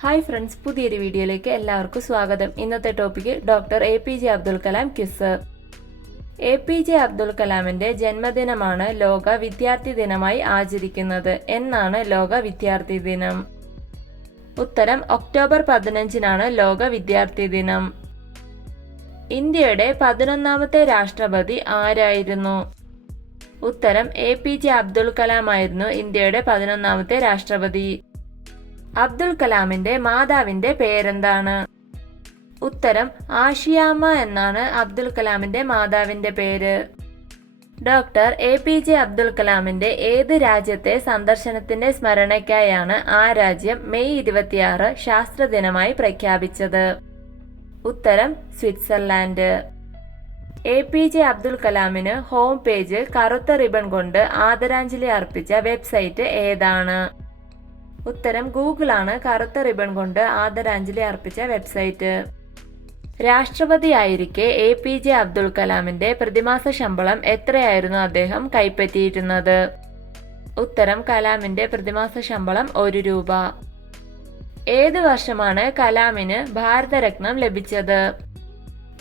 Hi friends പുതിയൊരു വീഡിയോയിലേക്ക് എല്ലാവർക്കും സ്വാഗതം. ഇന്നത്തെ topic doctor A P J Abdul Kalam quiz A P J Abdul കലാമിന്റെ ജന്മദിനമാണ് ലോക വിദ്യാർത്ഥി ദിനമായി ആചരിക്കുന്നത്. എന്നാണ് ലോക വിദ്യാർത്ഥി ദിനം. ഉത്തരം ഒക്ടോബർ പതിനഞ്ചിനാണ് ലോക വിദ്യാർത്ഥി ദിനം. ഇന്ത്യയുടെ പതിനൊന്നാമത്തെ രാഷ്ട്രപതി ആരായിരുന്നു? ഉത്തരം A P J Abdul Kalam ആയിരുന്നു ഇന്ത്യയുടെ പതിനൊന്നാമത്തെ രാഷ്ട്രപതി. അബ്ദുൽ കലാമിന്റെ മാതാവിന്റെ പേരെന്താണ്? ഉത്തരം ആഷിയാമ്മ എന്നാണ് അബ്ദുൽ കലാമിന്റെ മാതാവിന്റെ പേര്. Doctor A P J Abdul കലാമിന്റെ ഏത് രാജ്യത്തെ സന്ദർശനത്തിന്റെ സ്മരണയ്ക്കായാണ് ആ രാജ്യം മെയ് ഇരുപത്തിയാറ് ശാസ്ത്രദിനമായി പ്രഖ്യാപിച്ചത്? ഉത്തരം Switzerland. A P J Abdul കലാമിന് home പേജിൽ കറുത്ത റിബൺ കൊണ്ട് ആദരാഞ്ജലി അർപ്പിച്ച വെബ്സൈറ്റ് ഏതാണ്? ഉത്തരം ഗൂഗിളാണ് കറുത്ത റിബൺ കൊണ്ട് ആദരാഞ്ജലി അർപ്പിച്ച വെബ്സൈറ്റ്. രാഷ്ട്രപതിയായിരിക്കെ എ പി ജെ അബ്ദുൽ കലാമിന്റെ പ്രതിമാസ ശമ്പളം എത്രയായിരുന്നു അദ്ദേഹം കൈപ്പറ്റിയിരുന്നത്? ഉത്തരം കലാമിന്റെ പ്രതിമാസ ശമ്പളം ഒരു രൂപ. ഏത് വർഷമാണ് കലാമിന് ഭാരതരത്നം ലഭിച്ചത്?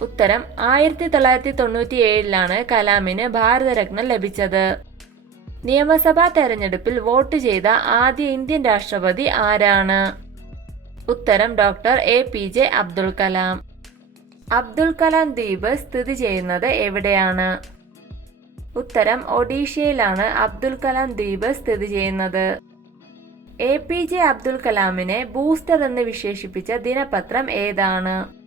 ഉത്തരം ആയിരത്തി തൊള്ളായിരത്തി തൊണ്ണൂറ്റി ഏഴിലാണ് കലാമിന് ഭാരതരത്നം ലഭിച്ചത്. നിയമസഭാ തെരഞ്ഞെടുപ്പിൽ വോട്ട് ചെയ്ത ആദ്യ ഇന്ത്യൻ രാഷ്ട്രപതി ആരാണ്? ഉത്തരം doctor A. P. J. Abdul Kalam. Abdul Kalam ദ്വീപ് സ്ഥിതി ചെയ്യുന്നത് എവിടെയാണ്? ഉത്തരം ഒഡീഷയിലാണ് അബ്ദുൽ കലാം ദ്വീപ് സ്ഥിതി ചെയ്യുന്നത്. എ. പി. ജെ. അബ്ദുൽ കലാമിനെ ബൂസ്റ്റർ എന്ന് വിശേഷിപ്പിച്ച ദിനപത്രം ഏതാണ്?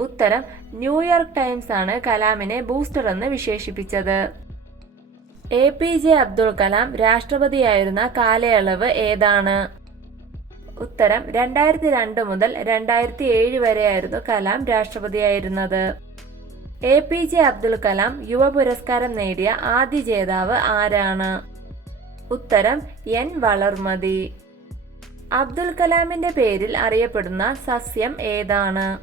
ഉത്തരം ന്യൂയോർക്ക് ടൈംസ് ആണ് കലാമിനെ ബൂസ്റ്റർ എന്ന് വിശേഷിപ്പിച്ചത്. A P J Abdul Kalam രാഷ്ട്രപതിയായിരുന്ന കാലയളവ് ഏതാണ്? ഉത്തരം രണ്ടായിരത്തി രണ്ട് മുതൽ രണ്ടായിരത്തി ഏഴ് വരെയായിരുന്നു Kalam രാഷ്ട്രപതിയായിരുന്നത്. A P J Abdul Kalam യുവ പുരസ്കാരം നേടിയ ആദ്യ ജേതാവ് ആരാണ്? ഉത്തരം എൻ വളർമതി. അബ്ദുൽ കലാമിന്റെ പേരിൽ അറിയപ്പെടുന്ന സസ്യം ഏതാണ്?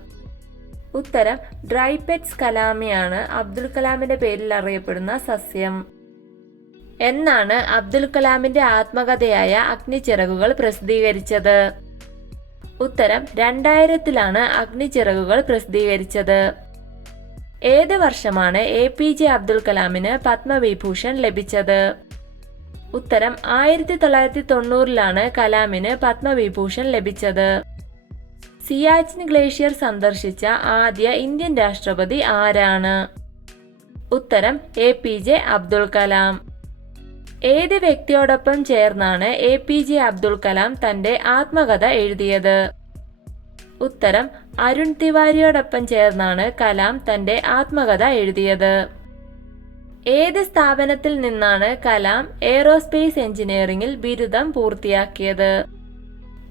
ഉത്തരം ഡ്രൈപെറ്റ്സ് കലാമിയാണ് അബ്ദുൽ കലാമിന്റെ പേരിൽ അറിയപ്പെടുന്ന സസ്യം. എന്നാണ് അബ്ദുൽ കലാമിന്റെ ആത്മകഥയായ അഗ്നിച്ചിറകുകൾ പ്രസിദ്ധീകരിച്ചത്. ഉത്തരം രണ്ടായിരത്തിലാണ് അഗ്നിച്ചിറകുകൾ പ്രസിദ്ധീകരിച്ചത്. ഏത് വർഷമാണ് എ പി ജെ അബ്ദുൽ കലാമിന് പത്മവിഭൂഷൺ ലഭിച്ചത്? ഉത്തരം ആയിരത്തി തൊള്ളായിരത്തി തൊണ്ണൂറിലാണ് കലാമിന് പത്മവിഭൂഷൺ ലഭിച്ചത്. സിയാച്ചിൻ ഗ്ലേഷ്യർ സന്ദർശിച്ച ആദ്യ ഇന്ത്യൻ രാഷ്ട്രപതി ആരാണ്? ഉത്തരം A P J Abdul Kalam. ഏത് വ്യക്തിയോടൊപ്പം ചേർന്നാണ് A P J Abdul Kalam തന്റെ ആത്മകഥ എഴുതിയത്? ഉത്തരം അരുൺ തിവാരിയോടൊപ്പം ചേർന്നാണ് കലാം തന്റെ ആത്മകഥ എഴുതിയത്. ഏത് സ്ഥാപനത്തിൽ നിന്നാണ് കലാം എയ്റോസ്പേസ് എഞ്ചിനീയറിംഗിൽ ബിരുദം പൂർത്തിയാക്കിയത്?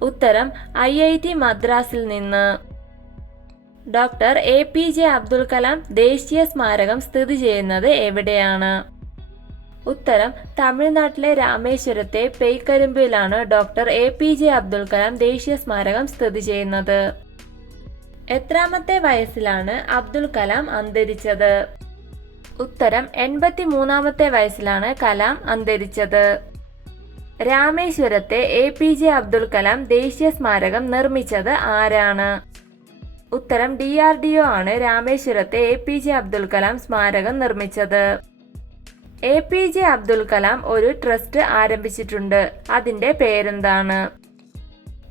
ഉത്തരം ഐ ഐ ടി മദ്രാസിൽ നിന്ന്. Doctor A P J Abdul Kalam ദേശീയ സ്മാരകം സ്ഥിതി ചെയ്യുന്നത് എവിടെയാണ്? ഉത്തരം തമിഴ്നാട്ടിലെ രാമേശ്വരത്തെ പെയ്ക്കരിമ്പിലാണ് doctor A P J Abdul Kalam ദേശീയ സ്മാരകം സ്ഥിതി ചെയ്യുന്നത്. എത്രാമത്തെ വയസ്സിലാണ് അബ്ദുൽ കലാം അന്തരിച്ചത്? ഉത്തരം എൺപത്തി മൂന്നാമത്തെ വയസ്സിലാണ് കലാം അന്തരിച്ചത്. രാമേശ്വരത്തെ A P J Abdul Kalam ദേശീയ സ്മാരകം നിർമ്മിച്ചത് ആരാണ്? ഉത്തരം ഡി ആർ ഡി ഒ ആണ് രാമേശ്വരത്തെ A P J Abdul Kalam സ്മാരകം നിർമ്മിച്ചത്. A P J Abdul Kalam ഒരു ട്രസ്റ്റ് ആരംഭിച്ചിട്ടുണ്ട്. അതിന്റെ പേരെന്താണ്?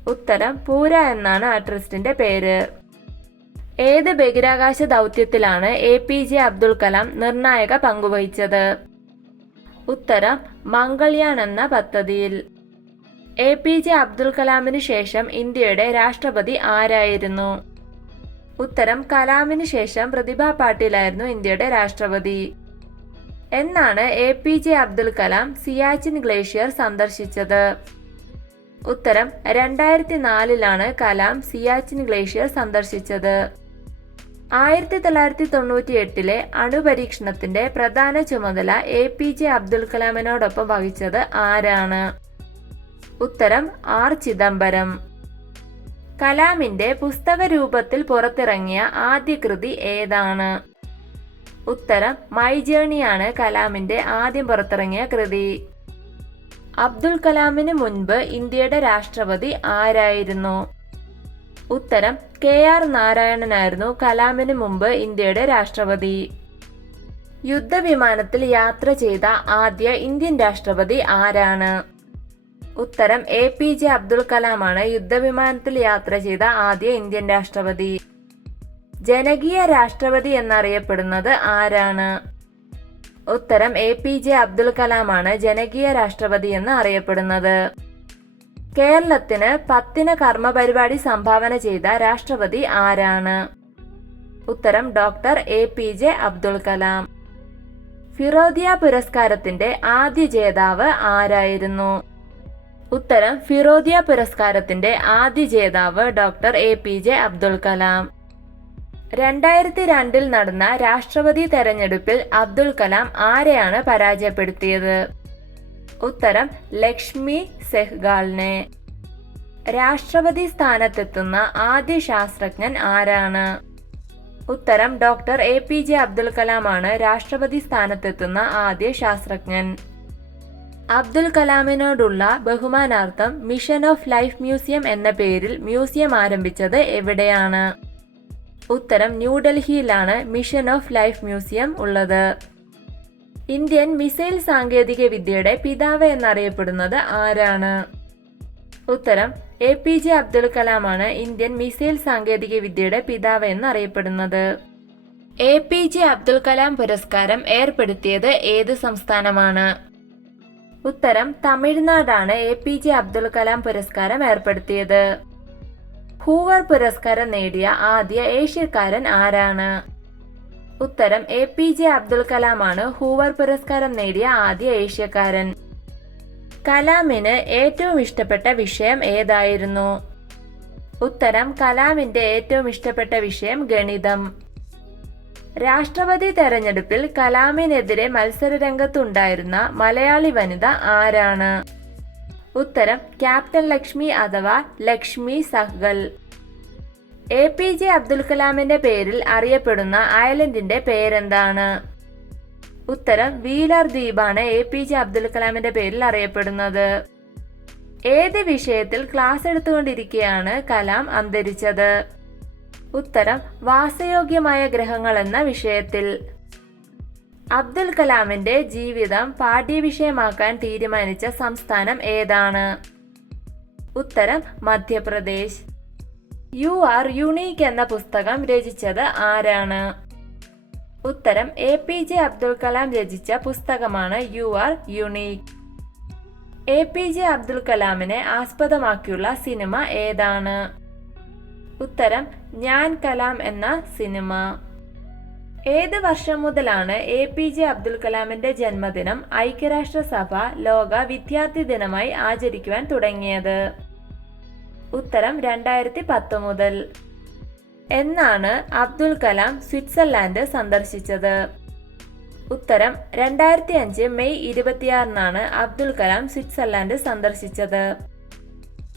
ഉത്തരം പൂര എന്നാണ് ആ ട്രസ്റ്റിന്റെ പേര്. ഏത് ബഹിരാകാശ ദൗത്യത്തിലാണ് A P J Abdul Kalam നിർണായക പങ്കുവഹിച്ചത്? ഉത്തരം മംഗൾയാൻ എന്ന പദ്ധതിയിൽ. എ പി ജെ അബ്ദുൽ കലാമിന് ശേഷം ഇന്ത്യയുടെ രാഷ്ട്രപതി ആരായിരുന്നു? ഉത്തരം കലാമിന് ശേഷം പ്രതിഭ പാട്ടീലായിരുന്നു ഇന്ത്യയുടെ രാഷ്ട്രപതി. എന്നാണ് A P J Abdul Kalam Siachen glacier സന്ദർശിച്ചത്. ഉത്തരം രണ്ടായിരത്തി നാലിലാണ് കലാം സിയാച്ചിൻ ഗ്ലേഷ്യർ സന്ദർശിച്ചത്. ആയിരത്തി തൊള്ളായിരത്തി തൊണ്ണൂറ്റി എട്ടിലെ അണുപരീക്ഷണത്തിന്റെ പ്രധാന ചുമതല എ പി ജെ അബ്ദുൽ കലാമിനോടൊപ്പം വഹിച്ചത് ആരാണ്? ഉത്തരം ആർ ചിദംബരം. കലാമിന്റെ പുസ്തക രൂപത്തിൽ പുറത്തിറങ്ങിയ ആദ്യ കൃതി ഏതാണ്? ഉത്തരം മൈ ജേണിയാണ് കലാമിന്റെ ആദ്യം പുറത്തിറങ്ങിയ കൃതി. അബ്ദുൽ കലാമിന് മുൻപ് ഇന്ത്യയുടെ രാഷ്ട്രപതി ആരായിരുന്നു? ഉത്തരം കെ ആർ നാരായണനായിരുന്നു കലാമിന് മുമ്പ് ഇന്ത്യയുടെ രാഷ്ട്രപതി. യുദ്ധവിമാനത്തിൽ യാത്ര ചെയ്ത ആദ്യ ഇന്ത്യൻ രാഷ്ട്രപതി ആരാണ്? ഉത്തരം എ പി ജെ അബ്ദുൽ കലാമാണ് യുദ്ധവിമാനത്തിൽ യാത്ര ചെയ്ത ആദ്യ ഇന്ത്യൻ രാഷ്ട്രപതി. ജനകീയ രാഷ്ട്രപതി എന്നറിയപ്പെടുന്നത് ആരാണ്? ഉത്തരം എ പി ജെ അബ്ദുൽ കലാമാണ് ജനകീയ രാഷ്ട്രപതി എന്ന് അറിയപ്പെടുന്നത്. കേരളത്തിന് പത്തിന് കർമ്മ പരിപാടി സംഭാവന ചെയ്ത രാഷ്ട്രപതി ആരാണ്? ഉത്തരം doctor A P J Abdul Kalam. Firodia പുരസ്കാരത്തിന്റെ ആദ്യ ജേതാവ് ആരായിരുന്നു? ഉത്തരം ഫിറോദിയ പുരസ്കാരത്തിന്റെ ആദ്യ ജേതാവ് doctor A P J Abdul Kalam. രണ്ടായിരത്തി രണ്ടിൽ നടന്ന രാഷ്ട്രപതി തെരഞ്ഞെടുപ്പിൽ അബ്ദുൽ കലാം ആരെയാണ് പരാജയപ്പെടുത്തിയത്? ഉത്തരം ലക്ഷ്മി സെഹ്ഗാളിനെ രാഷ്ട്രപതി സ്ഥാനത്തെത്തുന്ന ആദ്യ ശാസ്ത്രജ്ഞൻ ആരാണ്? ഉത്തരം doctor A P J Abdul കലാമാണ് രാഷ്ട്രപതി സ്ഥാനത്തെത്തുന്ന ആദ്യ ശാസ്ത്രജ്ഞൻ. അബ്ദുൽ കലാമിനോടുള്ള ബഹുമാനാർത്ഥം മിഷൻ ഓഫ് ലൈഫ് മ്യൂസിയം എന്ന പേരിൽ മ്യൂസിയം ആരംഭിച്ചത് എവിടെയാണ്? ഉത്തരം ന്യൂഡൽഹിയിലാണ് മിഷൻ ഓഫ് ലൈഫ് മ്യൂസിയം ഉള്ളത്. ഇന്ത്യൻ മിസൈൽ സാങ്കേതിക വിദ്യയുടെ പിതാവ് എന്നറിയപ്പെടുന്നത് ആരാണ്? ഉത്തരം എ പി ജെ അബ്ദുൽ കലാമാണ് ഇന്ത്യൻ മിസൈൽ സാങ്കേതിക വിദ്യയുടെ പിതാവ് എന്നറിയപ്പെടുന്നത്. A P J Abdul Kalam പുരസ്കാരം ഏർപ്പെടുത്തിയത് ഏത് സംസ്ഥാനമാണ്? ഉത്തരം തമിഴ്നാടാണ് A P J Abdul Kalam പുരസ്കാരം ഏർപ്പെടുത്തിയത്. ഹൂവർ പുരസ്കാരം നേടിയ ആദ്യ ഏഷ്യക്കാരൻ ആരാണ്? ഉത്തരം എ പി ജെ അബ്ദുൽ കലാമാണ് ഹൂവർ പുരസ്കാരം നേടിയ ആദ്യ ഏഷ്യക്കാരൻ. കലാമിന് ഏറ്റവും ഇഷ്ടപ്പെട്ട വിഷയം ഏതായിരുന്നു? ഉത്തരം കലാമിന്റെ ഏറ്റവും ഇഷ്ടപ്പെട്ട വിഷയം ഗണിതം. രാഷ്ട്രപതി തെരഞ്ഞെടുപ്പിൽ കലാമിനെതിരെ മത്സര രംഗത്തുണ്ടായിരുന്ന മലയാളി വനിത ആരാണ്? ഉത്തരം ക്യാപ്റ്റൻ ലക്ഷ്മി അഥവാ Lakshmi Sahgal. A P J Abdul കലാമിന്റെ പേരിൽ അറിയപ്പെടുന്ന അയലൻഡിന്റെ പേരെന്താണ്? ഉത്തരം വീലർ ദ്വീപാണ് എ പി ജെ അബ്ദുൽ കലാമിന്റെ പേരിൽ അറിയപ്പെടുന്നത്. ഏത് വിഷയത്തിൽ ക്ലാസ് എടുത്തുകൊണ്ടിരിക്കുകയാണ് കലാം അന്തരിച്ചത്? ഉത്തരം വാസയോഗ്യമായ ഗ്രഹങ്ങൾ എന്ന വിഷയത്തിൽ. അബ്ദുൽ കലാമിന്റെ ജീവിതം പാഠ്യവിഷയമാക്കാൻ തീരുമാനിച്ച സംസ്ഥാനം ഏതാണ്? ഉത്തരം മധ്യപ്രദേശ്. യു ആർ യുണീക്ക് എന്ന പുസ്തകം രചിച്ചത് ആരാണ്? ഉത്തരം A P J Abdul Kalam രചിച്ച പുസ്തകമാണ് you are unique A P J Abdul കലാമിനെ ആസ്പദമാക്കിയുള്ള സിനിമ ഏതാണ്? ഉത്തരം ഞാൻ കലാം എന്ന സിനിമ. ഏത് വർഷം മുതലാണ് എ പി ജെ അബ്ദുൽ കലാമിന്റെ ജന്മദിനം ഐക്യരാഷ്ട്രസഭ ലോക വിദ്യാർത്ഥി ദിനമായി ആചരിക്കുവാൻ തുടങ്ങിയത്? ഉത്തരം രണ്ടായിരത്തി പത്ത് മുതൽ. എന്നാണ് അബ്ദുൽ കലാം സ്വിറ്റ്സർലാൻഡ് സന്ദർശിച്ചത്. ഉത്തരം രണ്ടായിരത്തി അഞ്ച് മെയ് ഇരുപത്തിയാറിനാണ് അബ്ദുൽ കലാം സ്വിറ്റ്സർലാൻഡ് സന്ദർശിച്ചത്.